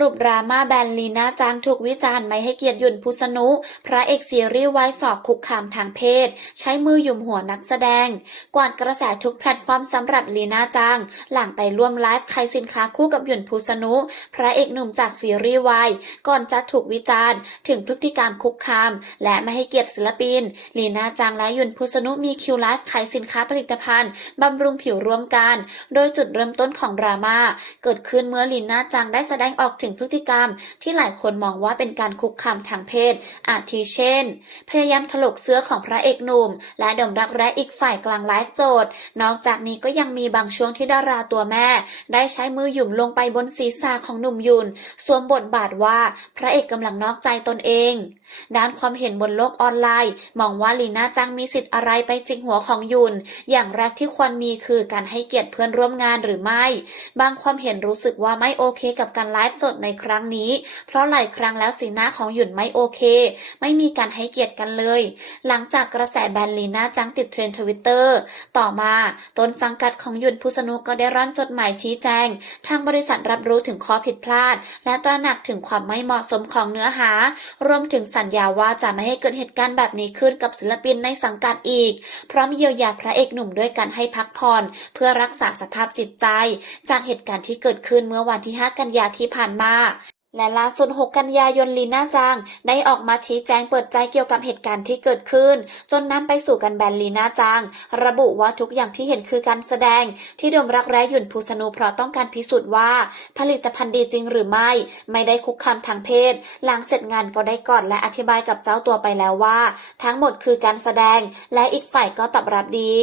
รุปดราม่าแบนลีน่าจังถูกวิจารณ์ไม่ให้เกียรติหยุ่นพุสนุ พระเอกซีรีส์ไวฟ์ฝอกคุกคามทางเพศ ใช้มือหยุมหัวนักแสดง กวาดกระแสทุกแพลตฟอร์มสำหรับลีน่าจัง หลังไปร่วมไลฟ์ขายสินค้าคู่กับหยุ่นพุสนุ พระเอกหนุ่มจากซีรีส์วายก่อนจะถูกวิจารณ์ ถึงพฤติกรรมคุกคาม และไม่ให้เกียรติศิลปินลีน่าจังและหยุ่นพุสนุมีคิวไลฟ์ขายสินค้าผลิตภัณฑ์บำรุงผิวร่วมกัน โดยจุดเริ่มต้นของดราม่าเกิดขึ้นเมื่อลีน่าจังได้แสดงออกถึงพฤติกรรมที่หลายคนมองว่าเป็นการคุกคามทางเพศ อาทิเช่น พยายามถลกเสื้อของพระเอกหนุ่ม และดมรักแร้อีกฝ่ายกลางไลฟ์สด นอกจากนี้ก็ยังมีบางช่วงที่ดาราตัวแม่ ได้ใช้มือหยุ่มลงไปบนศีรษะของหนุ่มยุน สวมบทบาทว่าพระเอกกำลังนอกใจตนเอง ด้านความเห็นบนโลกออนไลน์ มองว่าลีน่าจังมีสิทธิ์อะไรไปจิกหัวของยุน อย่างแรกที่ควรมีคือการให้เกียรติเพื่อนร่วมงานหรือไม่ บางความเห็นรู้สึกว่าไม่โอเคกับการไลฟ์สดในครั้งนี้ เพราะหลายครั้งแล้วสีหน้าของหยุ่นไม่โอเค ไม่มีการให้เกียรติกันเลย หลังจากกระแสแบนลีน่าจังติดเทรนด์ทวิตเตอร์ต่อมาต้นสังกัดของหยุ่นพุสนุก็ได้ร่อนจดหมายชี้แจง ทางบริษัทรับรู้ถึงข้อผิดพลาด และตระหนักถึงความไม่เหมาะสมของเนื้อหา รวมถึงสัญญาว่าจะไม่ให้เกิดเหตุการณ์แบบนี้ขึ้นกับศิลปินในสังกัดอีก พร้อมเยียวยาพระเอกหนุ่มด้วยการให้พักผ่อน เพื่อรักษาสภาพจิตใจ จากเหตุการณ์ที่เกิดขึ้นเมื่อวันที่ 5 กันยาที่ผ่านานมา และล่าสุด 6 กันยายนลีน่าจัง ได้ออกมาชี้แจงเปิดใจเกี่ยวกับเหตุการณ์ที่เกิดขึ้น จนนำไปสู่การแบนลีน่าจัง ระบุว่าทุกอย่างที่เห็นคือการแสดง ที่ดมรักแร้หยุ่นภูสนุเพราะต้องการพิสูจน์ว่า ผลิตภัณฑ์ดีจริงหรือไม่ ไม่ได้คุกคามทางเพศ หลังเสร็จงานก็ได้กอดและอธิบายกับเจ้าตัวไปแล้วว่า ทั้งหมดคือการแสดง และอีกฝ่ายก็ตอบรับดี